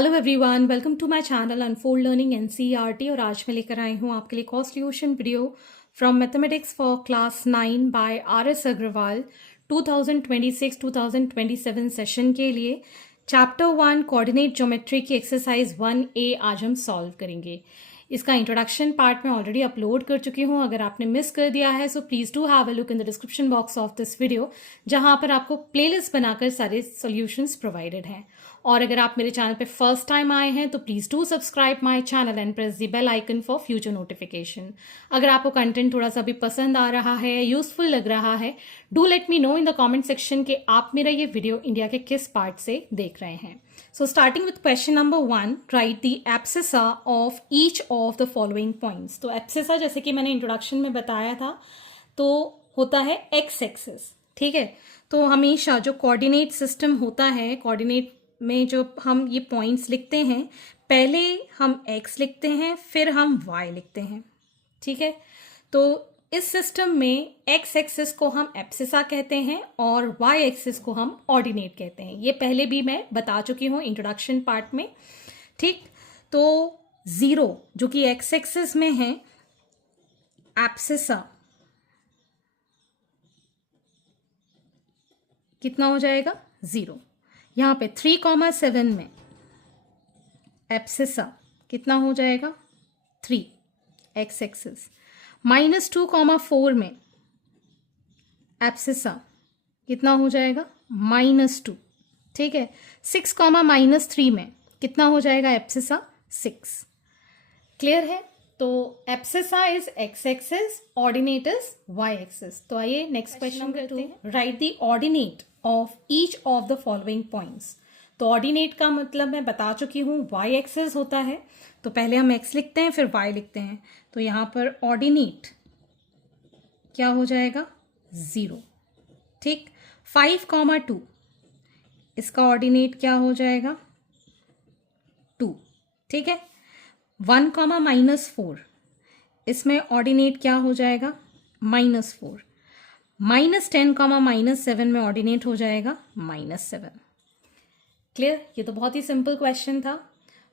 Hello everyone, welcome to my channel unfold learning NCERT. और आज मैं लेकर आई हूँ आपके लिए cost solution video from mathematics for class 9 by R S. Aggarwal 2026-2027 session के लिए चैप्टर 1 कोऑर्डिनेट ज्योमेट्री की एक्सरसाइज 1A आज हम सॉल्व करेंगे। इसका इंट्रोडक्शन पार्ट मैं ऑलरेडी अपलोड कर चुकी हूँ। अगर आपने मिस कर दिया है so please do have a look in the description box of this video, जहाँ पर आपको प्लेलिस्ट बनाकर सारे सॉल्यूशंस प्रोवाइडेड हैं। और अगर आप मेरे चैनल पे फर्स्ट टाइम आए हैं तो please do subscribe my channel and press the bell icon for future notification. अगर आपको कंटेंट थोड़ा सा भी पसंद आ रहा है, यूजफुल लग रहा है, do let me know in the comment section कि आप मेरा ये वीडियो इंडिया के किस पार्ट से देख रहे हैं। So starting with question number 1, write the abscissa of each of the following points. तो abscissa जैसे कि मैंने इंट्रोडक्शन में बताया था तो होता है x एक्सिस, ठीक है। तो हमेशा जो कोऑर्डिनेट सिस्टम होता है, कोऑर्डिनेट में जो हम ये पॉइंट्स लिखते हैं, पहले हम x लिखते हैं फिर हम y लिखते हैं, ठीक है। तो इस सिस्टम में x एक्सिस को हम एब्सिसा कहते हैं और y एक्सिस को हम ऑर्डिनेट कहते हैं। ये पहले भी मैं बता चुकी हूँ इंट्रोडक्शन पार्ट में, ठीक। तो 0 जो कि x एक्सिस में है, एब्सिसा कितना हो जाएगा 0। यहाँ पे 3,7 में एब्सिसा कितना हो जाएगा 3 x एक्सिस। -2,4 में एब्सिसा कितना हो जाएगा -2, ठीक है। 6,-3 में कितना हो जाएगा एब्सिसा 6। क्लियर है। तो abscissa is x axis, ordinate is y axis. तो आइए नेक्स्ट क्वेश्चन करते हैं। Right the ordinate of each of the following points. तो ऑर्डिनेट का मतलब मैं बता चुकी हूँ y एक्सिस होता है, तो पहले हम x लिखते हैं फिर y लिखते हैं। तो यहाँ पर ऑर्डिनेट क्या हो जाएगा 0, ठीक। 5,2 इसका ऑर्डिनेट क्या हो जाएगा 2, ठीक है। 1,-4 इसमें ऑर्डिनेट क्या हो जाएगा -4। -10,-7 में ऑर्डिनेट हो जाएगा -7। क्लियर। ये तो बहुत ही सिंपल क्वेश्चन था।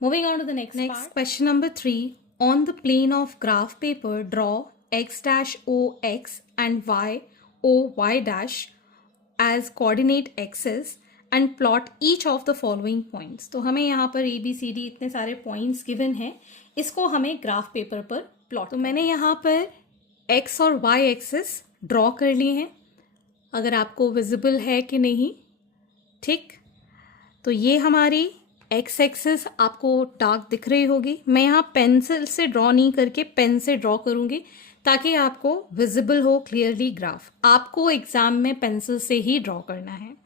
Moving on to the next question number 3। On the plane of graph paper draw x-OX and y-OY' as coordinate axis and plot each of the following points। तो हमें यहाँ पर ABCD इतने सारे पॉइंट्स गिवन हैं, इसको हमें ग्राफ पेपर पर प्लॉट। तो मैंने यहाँ पर x और y एक्सिस ड्रॉ कर लिए हैं, अगर आपको विजिबल है कि नहीं, ठीक। तो ये हमारी x एक्सिस आपको डार्क दिख रही होगी। मैं यहाँ पेंसिल से ड्रॉ नहीं करके पेन से ड्रॉ करूँगी ताकि आपको विजिबल हो क्लियरली ग्राफ। आपको एग्जाम में पेंसिल से ही ड्रॉ करना है।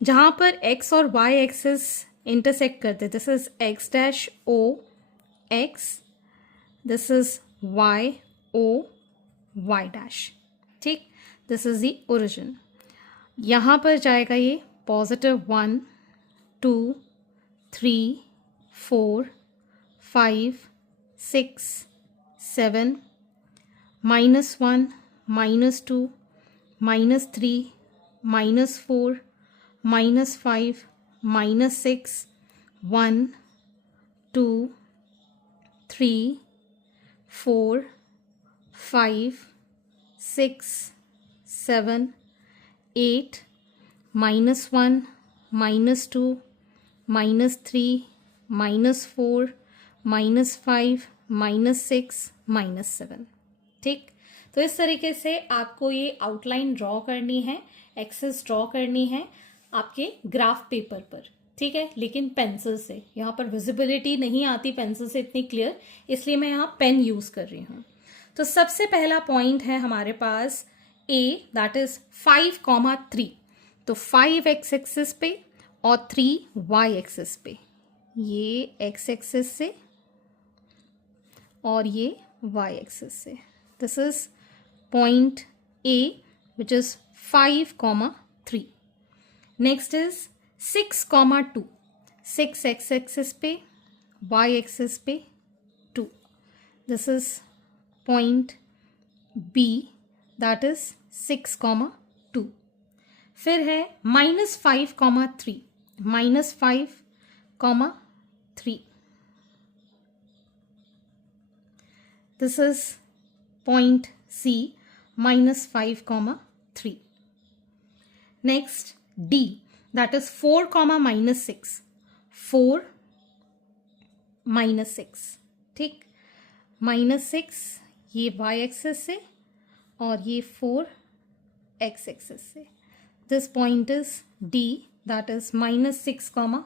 जहाँ पर x और y एक्सिस इंटरसेक्ट करते, this is x-O-X, this is y-O-Y', ठीक। This is the origin. यहाँ पर जाएगा ये +1 2 3 4 5 6 7 -1 -2 -3 -4 -5 -6 1 2 3 4 5 6 7 8 -1 -2 -3 -4 -5 -6 -7, ठीक। तो इस तरीके से आपको ये आउटलाइन ड्रॉ करनी है, एक्सिस ड्रॉ करनी है आपके ग्राफ पेपर पर, ठीक है, लेकिन पेंसिल से। यहाँ पर विजिबिलिटी नहीं आती पेंसिल से इतनी क्लियर, इसलिए मैं यहाँ पेन यूज कर रही हूँ। तो सबसे पहला पॉइंट है हमारे पास A, दैट इज 5,3। तो 5 x एक्सिस पे और 3 y एक्सिस पे, ये x एक्सिस से और ये y एक्सिस से। This is point A which is 5,3। Next is 6,2, 6 x axis पे, y एक्सिस पे 2। This is point B, that is 6,2। फिर है -5,3, -5,3 3. This is point C, minus 5 comma 3. Next D, that is 4 comma minus 6. 4 minus 6. ठीक, minus 6 ये y axis से और ये 4 x axis से. This point is D, that is minus 6 comma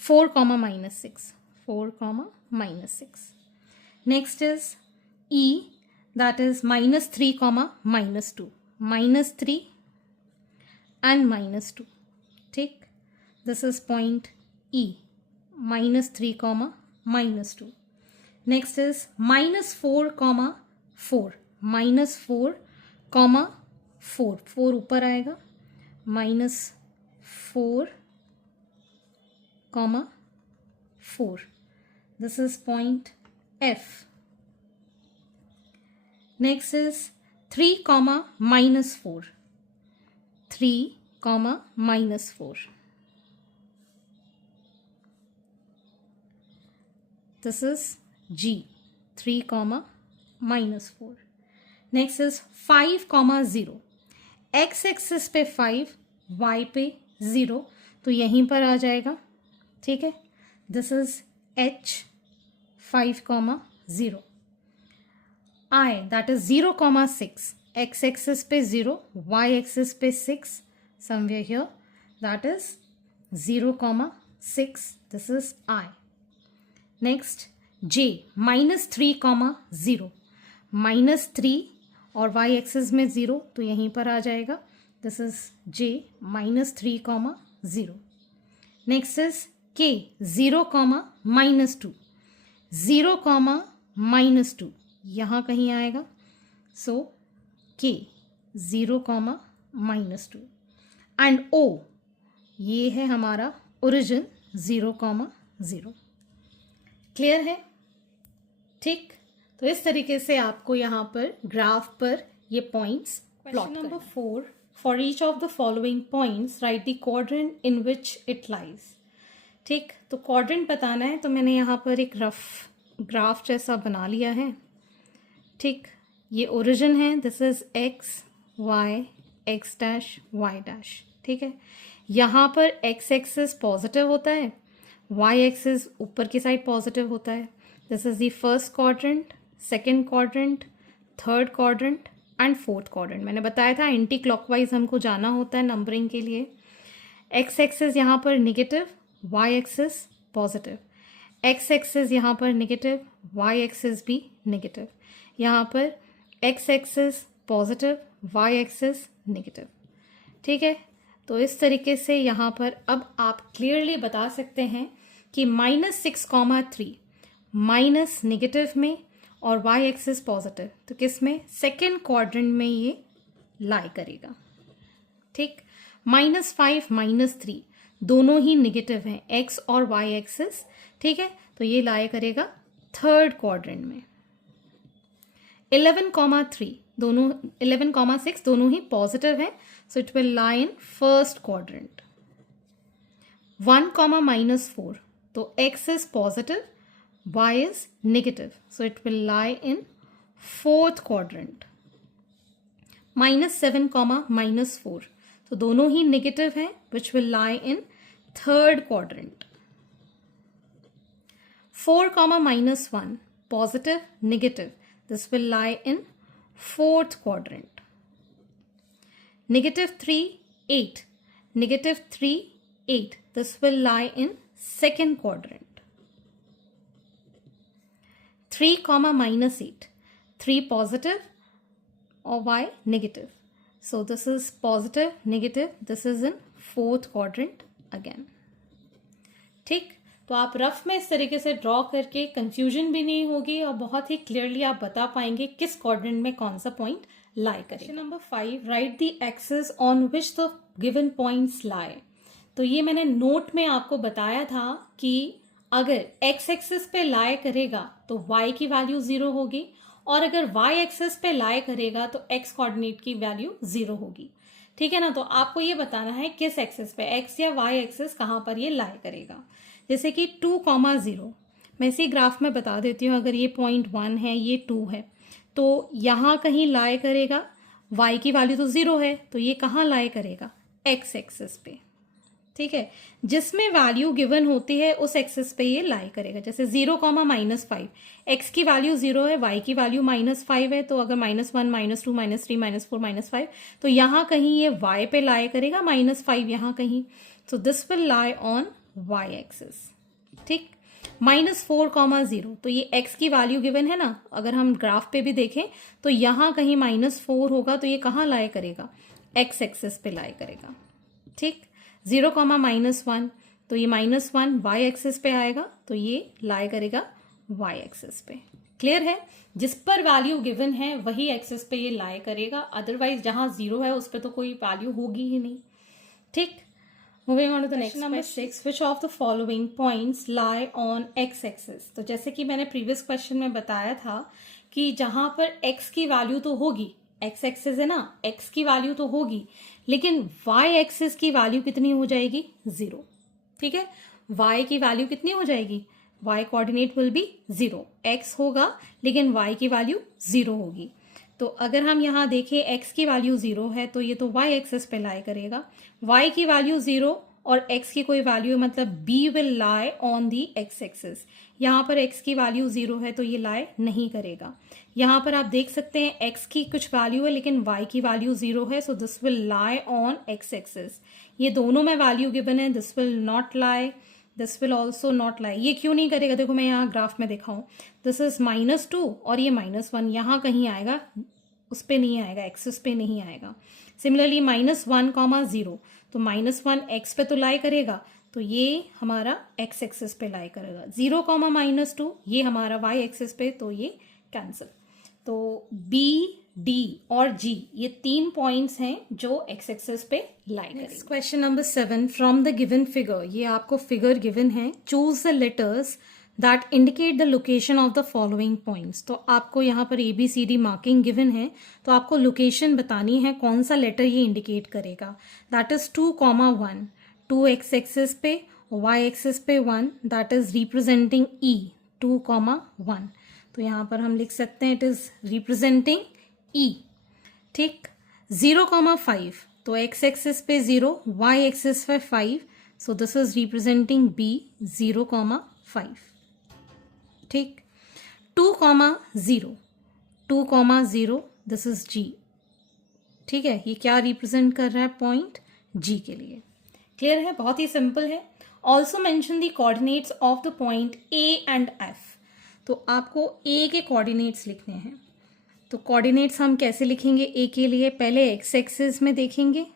4 comma minus 6. 4 comma minus 6. Next is E, that is minus 3 comma minus 2. Minus 3 and minus 2. ठीक, this is point E, minus 3 comma minus 2. Next is minus 4 comma 4. Minus 4 comma 4. 4 ऊपर आएगा. Minus 4 comma 4. This is point F. Next is 3 comma minus 4. 3 comma minus 4. This is G, 3 comma minus 4. Next is 5 comma 0. X axis पे 5, Y पे 0, तो यहीं पर आ जाएगा. ठीक है, this is H, 5 comma 0. I, that is 0 comma 6. X axis पे 0, Y axis पे 6, somewhere here, that is 0 comma 6. This is I. Next J, minus 3 comma 0. Minus 3 और y axis में 0, तो यहीं पर आ जाएगा. This is J, minus 3 comma 0. Next is K, 0 comma minus 2. 0 comma minus 2 यहाँ कहीं आएगा. So K, 0 comma minus 2. And O, ये है हमारा ओरिजिन 0 comma 0. क्लियर है? ठीक, तो इस तरीके से आपको यहाँ पर ग्राफ पर ये पॉइंट्स प्लॉट करना. Number 4, for each of the following points right the quadrant in which it lies. ठीक, तो क्वाड्रेंट बताना है, तो मैंने यहाँ पर एक रफ ग्राफ जैसा बना लिया है. ठीक, ये ओरिजिन है. This is X Y X dash Y dash. ठीक है, यहाँ पर एक्स एक्सिस पॉजिटिव होता है, वाई एक्सिस ऊपर की साइड पॉजिटिव होता है. This is the first quadrant, second quadrant, third quadrant and fourth quadrant. मैंने बताया था एंटी क्लॉकवाइज हमको जाना होता है नंबरिंग के लिए. एक्स एक्सिस यहाँ पर negative, Y axis positive. X axis यहाँ पर निगेटिव, वाई एक्सिस भी निगेटिव. यहाँ पर X axis positive, Y axis negative. ठीक है, तो इस तरीके से यहाँ पर अब आप क्लियरली बता सकते हैं कि -6,3 माइनस निगेटिव में और y एक्सिस पॉजिटिव, तो किस में? सेकेंड क्वाड्रेंट में ये लाई करेगा. ठीक, -5 -3 दोनों ही निगेटिव हैं, x और y एक्सिस. ठीक है, तो ये लाई करेगा थर्ड क्वाड्रेंट में. 11,3 दोनों 11,6 दोनों ही पॉजिटिव हैं, so it will lie in first quadrant. 1, -4 तो x is positive, y is negative, so it will lie in fourth quadrant. -7, -4 तो दोनों ही negative हैं, which will lie in third quadrant. 4, -1 positive, negative, this will lie in fourth quadrant. -3, 8, -3, 8, this will lie in second quadrant. 3, -8, 3 positive or y negative. So this is positive, negative, this is in fourth quadrant again. ठीक, तो आप rough में इस तरीके से draw करके confusion भी नहीं होगी और बहुत ही क्लियरली आप बता पाएंगे किस क्वाड्रेंट में कौन सा पॉइंट लाई करेगा. Number 5, right the axis on which the given points लाई. तो ये मैंने नोट में आपको बताया था कि अगर x एक्सिस पे लाई करेगा तो y की वैल्यू 0 होगी और अगर y एक्सिस पे लाई करेगा तो x कोऑर्डिनेट की वैल्यू 0 होगी. ठीक है ना, तो आपको ये बताना है किस एक्सिस पे, x या y एक्सिस कहाँ पर ये लाई करेगा. जैसे कि 2,0, मैं इसी ग्राफ में बता देती हूँ। अगर ये पॉइंट 1 है, ये 2 है, तो यहाँ कहीं लाई करेगा। y की वैल्यू तो 0 है, तो ये कहाँ लाई करेगा? x एक्सिस पे, ठीक है। जिसमें वैल्यू गिवन होती है उस एक्सिस पे ये लाई करेगा। जैसे 0, -5, x की वैल्यू 0 है, y की वैल्यू -5 है, तो अगर -1, -2, -3, -4, -5, तो यहाँ कहीं ये y पे लाई करेगा, -5 यहाँ कहीं। So this will lie on y axis, ठीक। -4, 0, तो ये x की वैल्यू गिवन है ना। अगर हम ग्राफ पे भी देखें तो यहाँ कहीं -4 होगा, तो ये कहाँ लाई करेगा? x एक्सिस पे लाई करेगा, ठीक। 0, -1, तो ये -1 y एक्सिस पे आएगा, तो ये लाई करेगा y एक्सिस पे। क्लियर है? जिस पर वैल्यू गिवन है वही एक्सिस पे ये लाई करेगा, अदरवाइज जहां 0 है उस पर तो कोई वैल्यू होगी ही नहीं, ठीक। Moving on to the next, number 6, which of the following points lie on x axis. तो जैसे कि मैंने प्रीवियस क्वेश्चन में बताया था कि जहां पर x की वैल्यू तो होगी, x एक्सिस है ना, x की वैल्यू तो होगी, लेकिन y एक्सिस की वैल्यू कितनी हो जाएगी? 0, ठीक है। y की वैल्यू कितनी हो जाएगी? y coordinate will be 0, x होगा लेकिन y की वैल्यू 0 होगी। तो अगर हम यहाँ देखें x की वैल्यू 0 है, तो ये तो y एक्सिस पे लाई करेगा। y की वैल्यू 0 और x की कोई वैल्यू, मतलब b will lie on the x axis. यहाँ पर x की वैल्यू 0 है, तो ये लाई नहीं करेगा। यहाँ पर आप देख सकते हैं x की कुछ वैल्यू है लेकिन y की वैल्यू 0 है, so this will lie on x axis. ये दोनों में वैल्यू गिवन है, this will not lie, this will also not lie. ये क्यों नहीं करेगा? देखो मैं यहाँ ग्राफ में दिखाऊं, दिस इज -2 और ये -1, यहाँ कहीं आएगा, उस पे नहीं आएगा, एक्सिस पे नहीं आएगा। सिमिलरली -1, 0, तो -1 x पे तो लाई करेगा, तो ये हमारा x एक्सिस पे लाई करेगा। 0, -2 ये हमारा y एक्सिस पे, तो ये कैंसिल। तो B, D और G ये 3 पॉइंट्स हैं जो x एक्सिस पे लाई करेंगे। Next question number 7, from the given figure, ये आपको फिगर गिवन है, choose the letters that indicate the location of the following points. तो आपको यहाँ पर ABCD मार्किंग गिवन है, तो आपको लोकेशन बतानी है, कौन सा लेटर ये इंडिकेट करेगा। दैट इज 2, 1, 2 x एक्सिस पे, y एक्सिस पे 1, दैट इज रिप्रेजेंटिंग E, 2, 1। तो यहाँ पर हम लिख सकते हैं इट इज रिप्रेजेंटिंग E, ठीक। 0, 5, तो x एक्सिस पे 0, y एक्सिस पे 5, so this is representing B, 0, 5, ठीक। 2, 0, 2, 0, दिस इज G, ठीक है। ये क्या रिप्रेजेंट कर रहा है? पॉइंट G के लिए। क्लियर है? बहुत ही सिंपल है। Also mention the coordinates of the point A and F। तो आपको A के कोऑर्डिनेट्स लिखने हैं। तो कोऑर्डिनेट्स हम कैसे लिखेंगे A के लिए? पहले x एक्सिस में देखेंगे,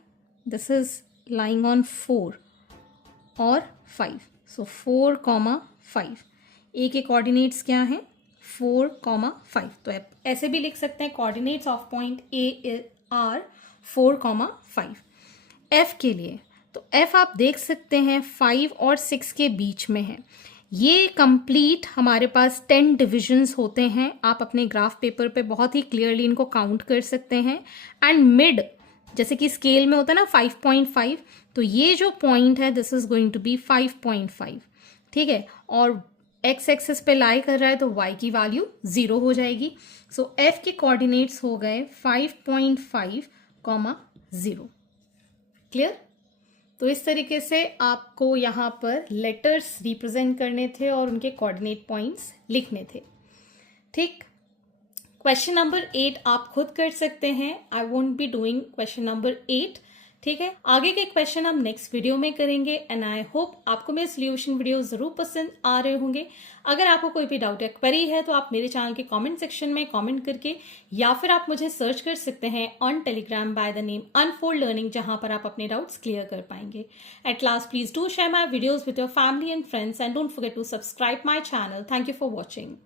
दिस इज लाइंग ऑन 4 और 5, सो 4, 5। A के कोऑर्डिनेट्स क्या हैं? 4, 5। तो आप ऐसे भी लिख सकते हैं, coordinates of point A are 4, 5। F के लिए, तो F आप देख सकते हैं 5 और 6 के बीच में है। ये कंप्लीट हमारे पास 10 डिविजन्स होते हैं। आप अपने ग्राफ पेपर पे बहुत ही क्लियरली इनको काउंट कर सकते हैं। एंड मिड, जैसे कि स्केल में होता है ना 5.5, तो ये जो पॉइंट है this is going to be 5.5, ठीक है। और x एक्सिस पे लाई कर रहा है, तो y की वैल्यू 0 हो जाएगी। सो F के कोऑर्डिनेट्स हो गए 5.5, 0। क्लियर? तो इस तरीके से आपको यहाँ पर लेटर्स रिप्रेजेंट करने थे और उनके कोऑर्डिनेट पॉइंट्स लिखने थे, ठीक। क्वेश्चन नंबर 8 आप खुद कर सकते हैं, I won't be doing question number 8, ठीक है। आगे के क्वेश्चन हम नेक्स्ट वीडियो में करेंगे। एंड आई होप आपको मेरे सोल्यूशन वीडियो जरूर पसंद आ रहे होंगे। अगर आपको कोई भी डाउट या क्वेरी है तो आप मेरे चैनल के कमेंट सेक्शन में कमेंट करके, या फिर आप मुझे सर्च कर सकते हैं on Telegram by the name Unfold Learning, जहां पर आप अपने डाउट्स क्लियर कर पाएंगे। At last, please do share my videos with your family and friends and don't forget to subscribe my channel. Thank you for watching.